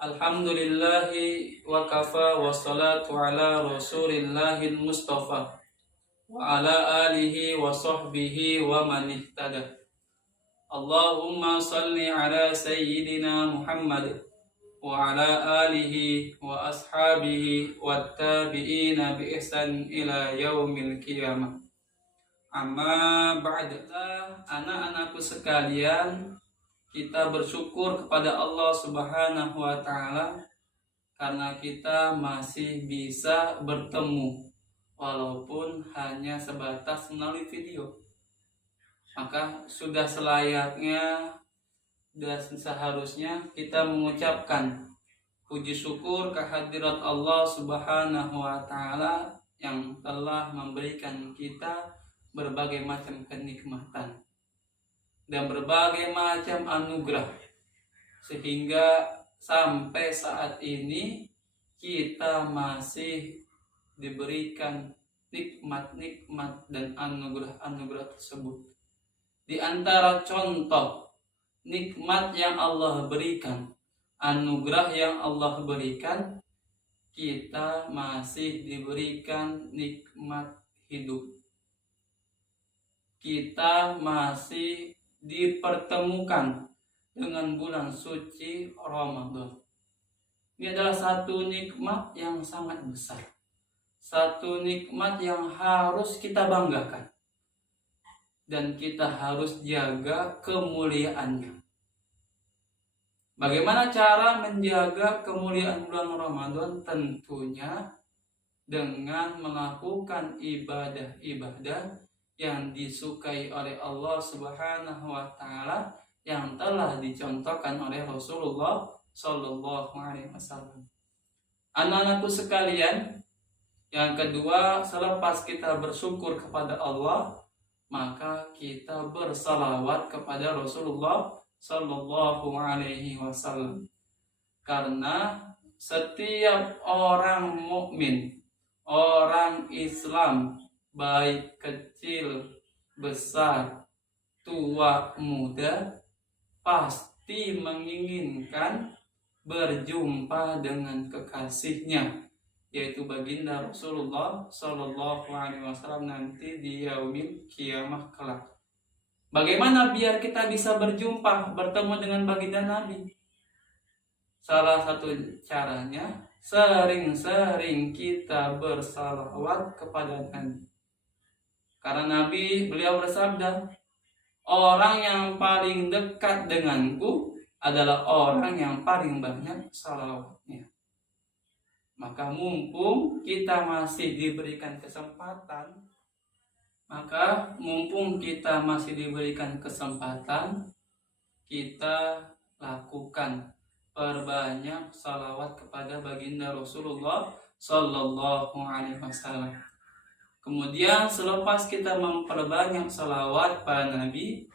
Alhamdulillahi wa kafa wassalatu ala rasulillahil mustafa wa ala alihi wa sahbihi wa man ihtada. Allahumma salli ala sayyidina Muhammad wa ala alihi wa ashabihi wa tabi'ina bi ihsan ila yaumil qiyamah. Amma ba'da, anak-anakku sekalian, kita bersyukur kepada Allah Subhanahu wa Ta'ala karena kita masih bisa bertemu walaupun hanya sebatas melalui video. Maka sudah selayaknya dan seharusnya kita mengucapkan puji syukur kehadirat Allah Subhanahu wa Ta'ala yang telah memberikan kita berbagai macam kenikmatan dan berbagai macam anugerah, sehingga sampai saat ini kita masih diberikan nikmat-nikmat dan anugerah-anugerah tersebut. Di antara contoh nikmat yang Allah berikan, anugerah yang Allah berikan, kita masih diberikan nikmat hidup. Kita masih dipertemukan dengan bulan suci Ramadan. Ini adalah satu nikmat yang sangat besar, satu nikmat yang harus kita banggakan, dan kita harus jaga kemuliaannya. Bagaimana cara menjaga kemuliaan bulan Ramadan? Tentunya dengan melakukan ibadah-ibadah yang disukai oleh Allah Subhanahu wa Ta'ala yang telah dicontohkan oleh Rasulullah Sallallahu Alaihi Wasallam. Anak-anakku sekalian, yang kedua, selepas kita bersyukur kepada Allah, maka kita bersalawat kepada Rasulullah Sallallahu Alaihi Wasallam. Karena setiap orang mukmin, orang Islam, baik kecil, besar, tua, muda, pasti menginginkan berjumpa dengan kekasihnya, yaitu baginda Rasulullah Sallallahu Alaihi Wasallam nanti di yaumil kiamah kelak. Bagaimana biar kita bisa berjumpa, bertemu dengan baginda Nabi? Salah satu caranya, sering-sering kita bersalawat kepada Nabi. Karena Nabi, beliau bersabda, orang yang paling dekat denganku adalah orang yang paling banyak salawatnya. Maka mumpung kita masih diberikan kesempatan, kita lakukan perbanyak salawat kepada baginda Rasulullah Sallallahu Alaihi Wasallam. Kemudian selepas kita memperbanyak salawat pada Nabi,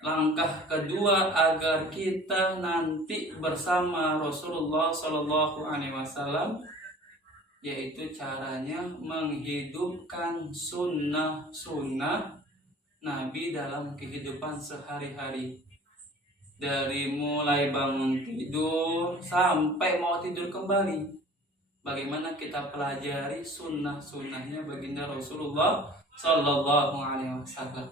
langkah kedua agar kita nanti bersama Rasulullah Sallallahu Alaihi Wasallam, yaitu caranya menghidupkan sunnah-sunnah Nabi dalam kehidupan sehari-hari. Dari mulai bangun tidur sampai mau tidur kembali, bagaimana kita pelajari sunnah-sunnahnya baginda Rasulullah Sallallahu Alaihi Wasallam.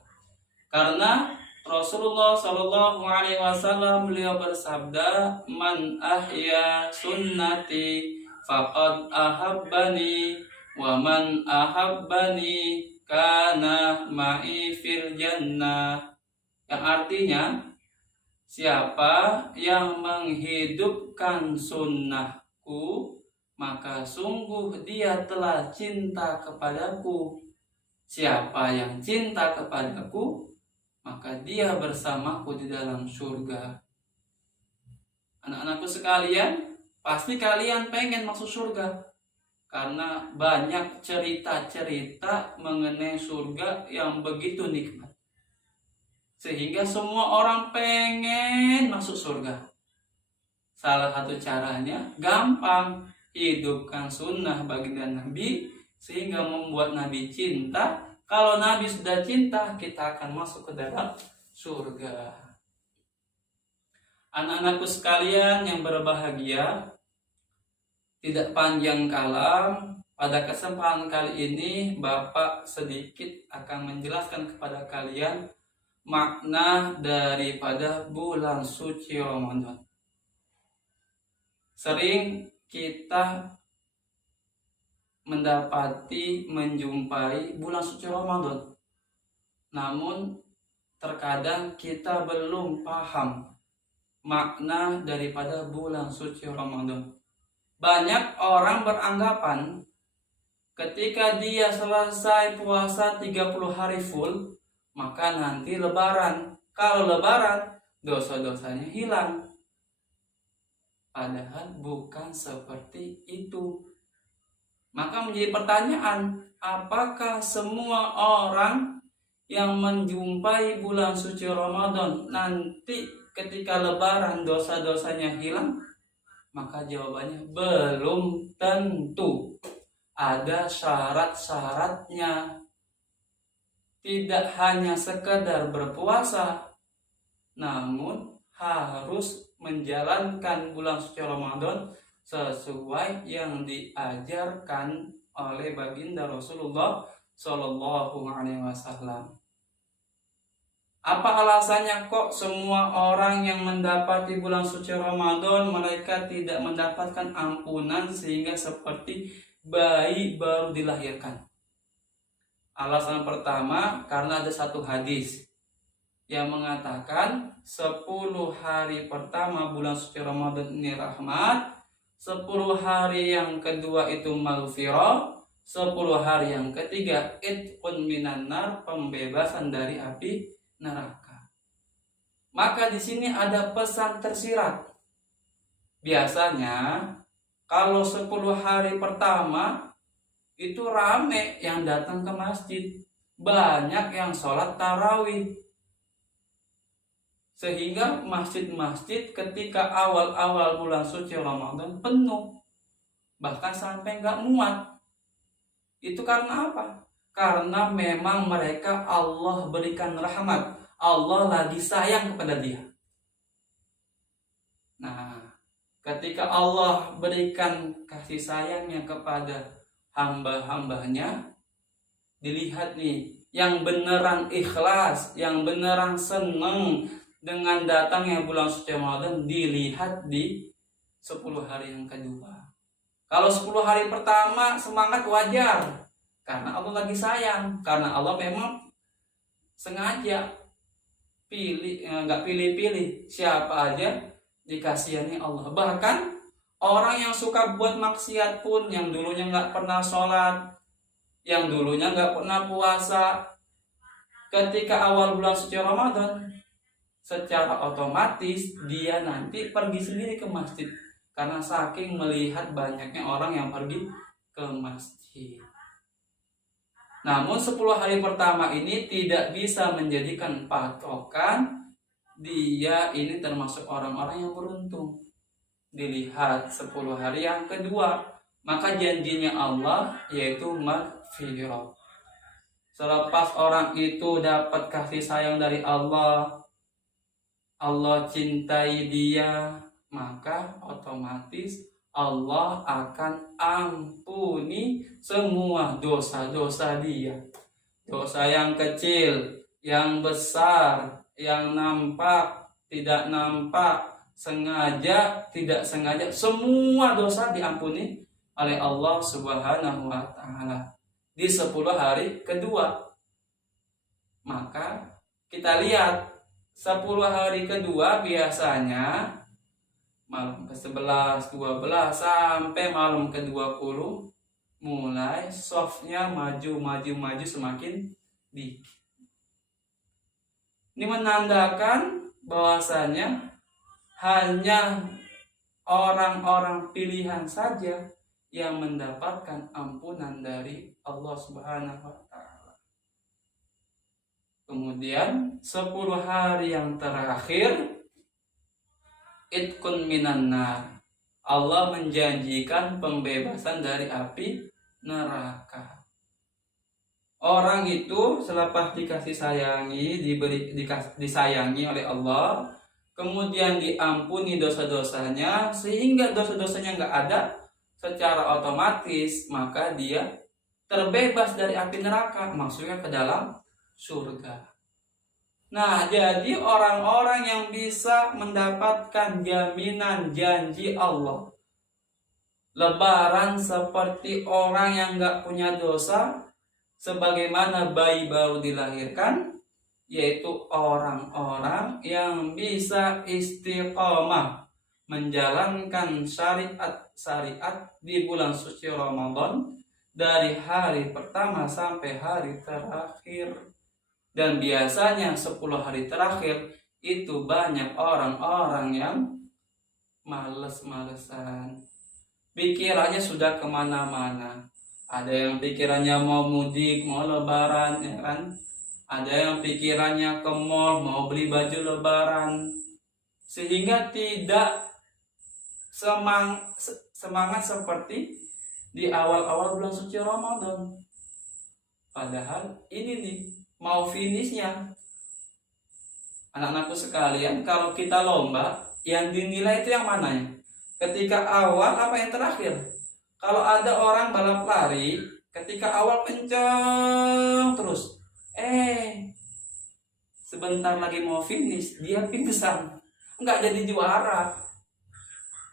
Karena Rasulullah Sallallahu Alaihi Wasallam beliau bersabda, man ahya sunnati faqad ahabbani wa man ahabbani kana ma'i fil jannah. Yang artinya, siapa yang menghidupkan sunnahku, maka sungguh dia telah cinta kepadaku. Siapa yang cinta kepadaku, maka dia bersamaku di dalam surga. Anak-anakku sekalian, pasti kalian pengen masuk surga, karena banyak cerita-cerita mengenai surga yang begitu nikmat, sehingga semua orang pengen masuk surga. Salah satu caranya gampang, hidupkan sunnah baginda Nabi sehingga membuat Nabi cinta. Kalau Nabi sudah cinta, kita akan masuk ke dalam surga. Anak-anakku sekalian yang berbahagia, tidak panjang kalam, pada kesempatan kali ini Bapak sedikit akan menjelaskan kepada kalian makna daripada bulan suci Ramadan. Sering kita menjumpai bulan suci Ramadan, namun terkadang kita belum paham makna daripada bulan suci Ramadan. Banyak orang beranggapan ketika dia selesai puasa 30 hari full, maka nanti lebaran. Kalau lebaran, dosa-dosanya hilang. Padahal bukan seperti itu. Maka menjadi pertanyaan, apakah semua orang yang menjumpai bulan suci Ramadan nanti ketika lebaran dosa-dosanya hilang? Maka jawabannya belum tentu. Ada syarat-syaratnya. Tidak hanya sekedar berpuasa, namun harus menjalankan bulan suci Ramadan sesuai yang diajarkan oleh baginda Rasulullah Shallallahu Alaihi Wasallam. Apa alasannya kok semua orang yang mendapati bulan suci Ramadan mereka tidak mendapatkan ampunan sehingga seperti bayi baru dilahirkan? Alasan pertama, karena ada satu hadis yang mengatakan 10 hari pertama bulan suci Ramadan ini rahmat, 10 hari yang kedua itu maghfirah, 10 hari yang ketiga itqun minan nar, pembebasan dari api neraka. Maka di sini ada pesan tersirat. Biasanya kalau 10 hari pertama itu rame yang datang ke masjid, banyak yang sholat tarawih, sehingga masjid-masjid ketika awal-awal bulan suci Ramadan penuh, bahkan sampai nggak muat. Itu karena apa? Karena memang mereka Allah berikan rahmat, Allah lagi sayang kepada dia. Nah, ketika Allah berikan kasih sayangnya kepada hamba-hambanya, dilihat nih, yang beneran ikhlas, yang beneran seneng dengan datangnya bulan suci Ramadan, dilihat di 10 hari yang kedua. Kalau 10 hari pertama semangat wajar, karena Allah lagi sayang, karena Allah memang sengaja nggak pilih-pilih, siapa aja dikasihani Allah. Bahkan orang yang suka buat maksiat pun, yang dulunya nggak pernah sholat, yang dulunya nggak pernah puasa, ketika awal bulan suci Ramadan, secara otomatis dia nanti pergi sendiri ke masjid, karena saking melihat banyaknya orang yang pergi ke masjid. Namun 10 hari pertama ini tidak bisa menjadikan patokan dia ini termasuk orang-orang yang beruntung. Dilihat 10 hari yang kedua, maka janjinya Allah yaitu maghfirah. Selepas orang itu dapat kasih sayang dari Allah, Allah cintai dia, maka otomatis Allah akan ampuni semua dosa-dosa dia. Dosa yang kecil, yang besar, yang nampak, tidak nampak, sengaja, tidak sengaja, semua dosa diampuni oleh Allah Subhanahu wa Ta'ala di 10 hari kedua. Maka kita lihat 10 hari kedua biasanya malam ke-11, 12 sampai malam ke-20 mulai softnya maju semakin dikit. Ini menandakan bahwasanya hanya orang-orang pilihan saja yang mendapatkan ampunan dari Allah Subhanahu wa Ta'ala. Kemudian 10 hari yang terakhir itqun minan nar, Allah menjanjikan pembebasan dari api neraka. Orang itu selepas disayangi oleh Allah, kemudian diampuni dosa-dosanya, sehingga dosa-dosanya nggak ada secara otomatis, maka dia terbebas dari api neraka, maksudnya ke dalam surga. Nah, jadi orang-orang yang bisa mendapatkan jaminan janji Allah, lebaran seperti orang yang nggak punya dosa, sebagaimana bayi baru dilahirkan, yaitu orang-orang yang bisa istiqomah menjalankan syariat-syariat di bulan suci Ramadan dari hari pertama sampai hari terakhir. Dan biasanya 10 hari terakhir itu banyak orang-orang yang males-malesan, pikirannya sudah kemana-mana. Ada yang pikirannya mau mudik, mau lebaran, ya kan? Ada yang pikirannya ke mall, mau beli baju lebaran, sehingga tidak semangat seperti di awal-awal bulan suci Ramadan. Padahal ini nih mau finishnya. Anak-anakku sekalian, kalau kita lomba, yang dinilai itu yang mana ya? Ketika awal apa yang terakhir? Kalau ada orang balap lari, ketika awal kencang terus, sebentar lagi mau finish dia pingsan, nggak jadi juara.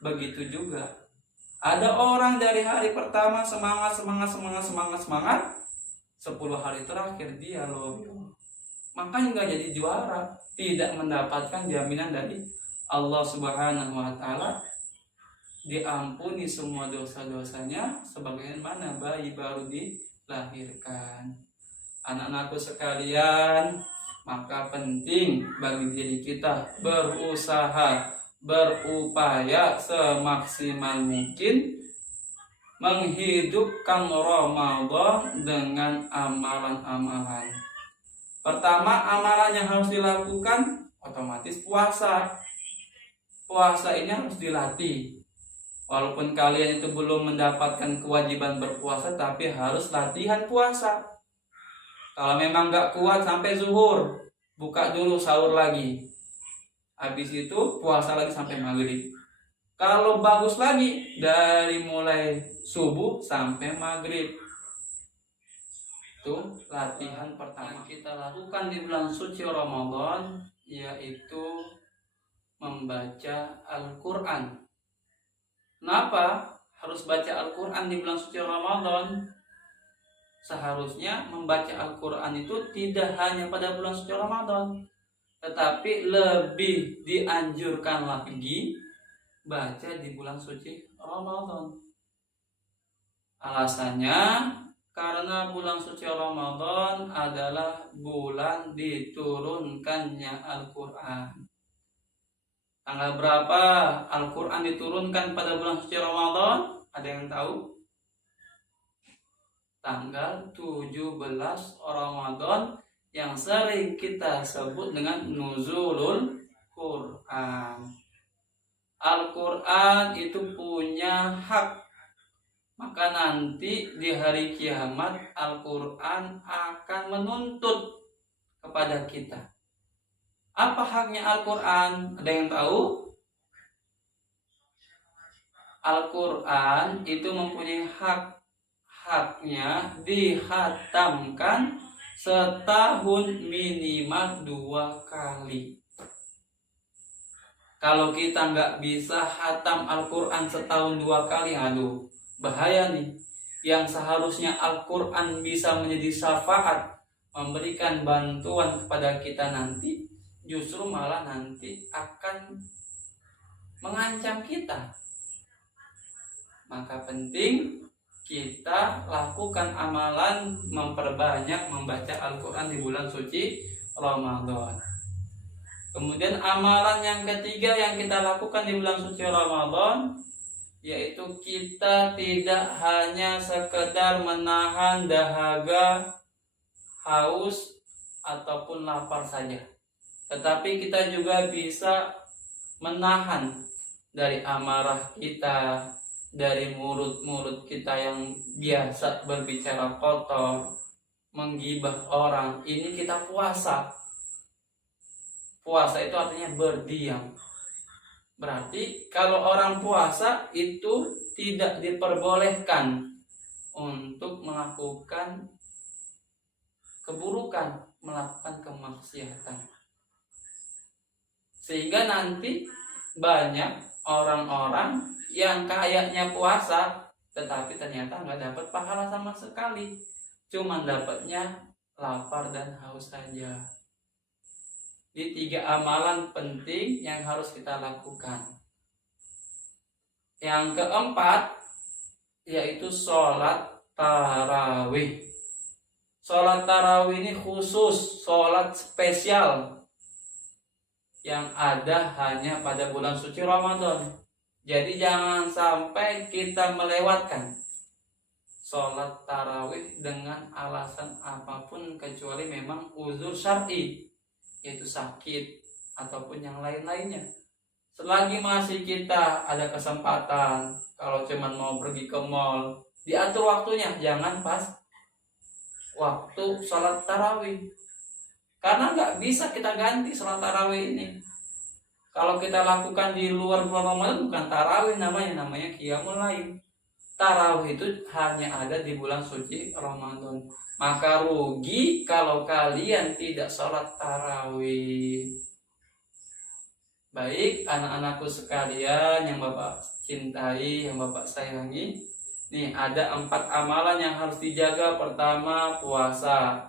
Begitu juga ada orang dari hari pertama semangat, 10 hari terakhir dia loyo, makanya nggak jadi juara, tidak mendapatkan jaminan dari Allah Subhanahu wa Ta'ala, diampuni semua dosa-dosanya sebagaimana bayi baru dilahirkan. Anak-anakku sekalian, maka penting bagi diri kita berusaha, berupaya semaksimal mungkin menghidupkan Ramadan dengan amalan-amalan. Pertama, amalan yang harus dilakukan otomatis puasa. Puasa ini harus dilatih. Walaupun kalian itu belum mendapatkan kewajiban berpuasa, tapi harus latihan puasa. Kalau memang nggak kuat sampai zuhur, buka dulu sahur lagi. Habis itu puasa lagi sampai maghrib. Kalau bagus lagi, dari mulai subuh sampai maghrib. Itu latihan pertama kita lakukan di bulan suci Ramadan, yaitu membaca Al-Quran. Kenapa harus baca Al-Quran di bulan suci Ramadan? Seharusnya membaca Al-Quran itu tidak hanya pada bulan suci Ramadan, tetapi lebih dianjurkan lagi baca di bulan suci Ramadan. Alasannya karena bulan suci Ramadan adalah bulan diturunkannya Al-Quran. Tanggal berapa Al-Quran diturunkan pada bulan suci Ramadan? Ada yang tahu? Tanggal 17 Ramadan, yang sering kita sebut dengan Nuzulul Quran. Al-Quran itu punya hak, maka nanti di hari kiamat Al-Quran akan menuntut kepada kita. Apa haknya Al-Quran? Ada yang tahu? Al-Quran itu mempunyai haknya dihatamkan setahun minimal 2 kali. Kalau kita nggak bisa hatam Al-Quran setahun 2 kali, aduh, bahaya nih. Yang seharusnya Al-Quran bisa menjadi syafaat, memberikan bantuan kepada kita nanti, justru malah nanti akan mengancam kita. Maka penting kita lakukan amalan memperbanyak membaca Al-Quran di bulan suci Ramadan. Kemudian amalan yang ketiga yang kita lakukan di bulan suci Ramadan, yaitu kita tidak hanya sekedar menahan dahaga, haus, ataupun lapar saja, tetapi kita juga bisa menahan dari amarah kita, dari mulut-mulut kita yang biasa berbicara kotor, menggibah orang. Ini kita puasa. Puasa itu artinya berdiam. Berarti kalau orang puasa itu tidak diperbolehkan untuk melakukan keburukan, melakukan kemaksiatan. Sehingga nanti banyak orang-orang yang kayaknya puasa tetapi ternyata nggak dapat pahala sama sekali, cuman dapatnya lapar dan haus saja. Di 3 amalan penting yang harus kita lakukan. Yang keempat yaitu sholat tarawih. Sholat tarawih ini khusus, sholat spesial yang ada hanya pada bulan suci Ramadan. Jadi jangan sampai kita melewatkan sholat tarawih dengan alasan apapun kecuali memang uzur syar'i, yaitu sakit ataupun yang lain-lainnya. Selagi masih kita ada kesempatan, kalau cuman mau pergi ke mall, diatur waktunya, jangan pas waktu sholat tarawih. Karena nggak bisa kita ganti sholat tarawih ini. Kalau kita lakukan di luar bulan Ramadan bukan tarawih namanya qiyamul lail. Tarawih itu hanya ada di bulan suci Ramadan. Maka rugi kalau kalian tidak sholat tarawih. Baik anak-anakku sekalian yang Bapak cintai, yang Bapak sayangi, nih ada 4 amalan yang harus dijaga. Pertama, puasa.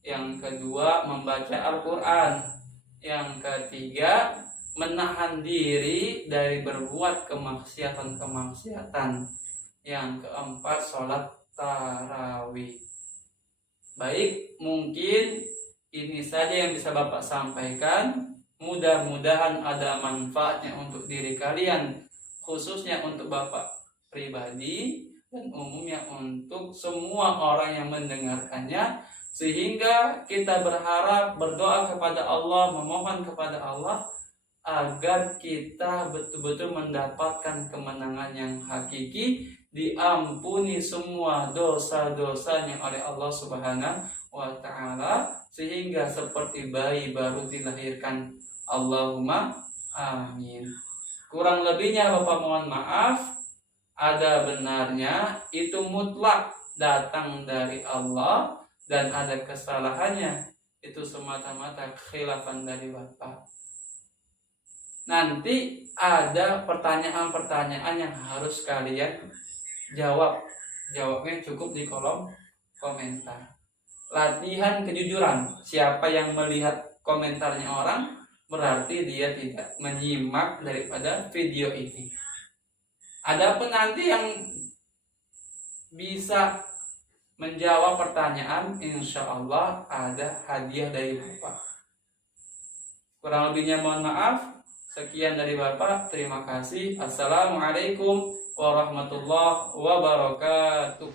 Yang kedua, membaca Al-Quran. Yang ketiga, menahan diri dari berbuat kemaksiatan. Yang keempat, sholat tarawih. Baik, mungkin ini saja yang bisa Bapak sampaikan. Mudah-mudahan ada manfaatnya untuk diri kalian, khususnya untuk Bapak pribadi dan umumnya untuk semua orang yang mendengarkannya, sehingga kita berdoa kepada Allah, memohon kepada Allah agar kita betul-betul mendapatkan kemenangan yang hakiki, diampuni semua dosa-dosanya oleh Allah Subhanahu wa Ta'ala, sehingga seperti bayi baru dilahirkan. Allahumma amin. Kurang lebihnya Bapak mohon maaf. Ada benarnya itu mutlak datang dari Allah, dan ada kesalahannya itu semata-mata khilafan dari Bapak. Nanti ada pertanyaan-pertanyaan yang harus kalian jawab. Jawabnya cukup di kolom komentar. Latihan kejujuran. Siapa yang melihat komentarnya orang, berarti dia tidak menyimak daripada video ini. Adapun nanti yang bisa menjawab pertanyaan, insya Allah ada hadiah dari Bapak. Kurang lebihnya mohon maaf. Sekian dari Bapak. Terima kasih. Assalamualaikum warahmatullahi wabarakatuh.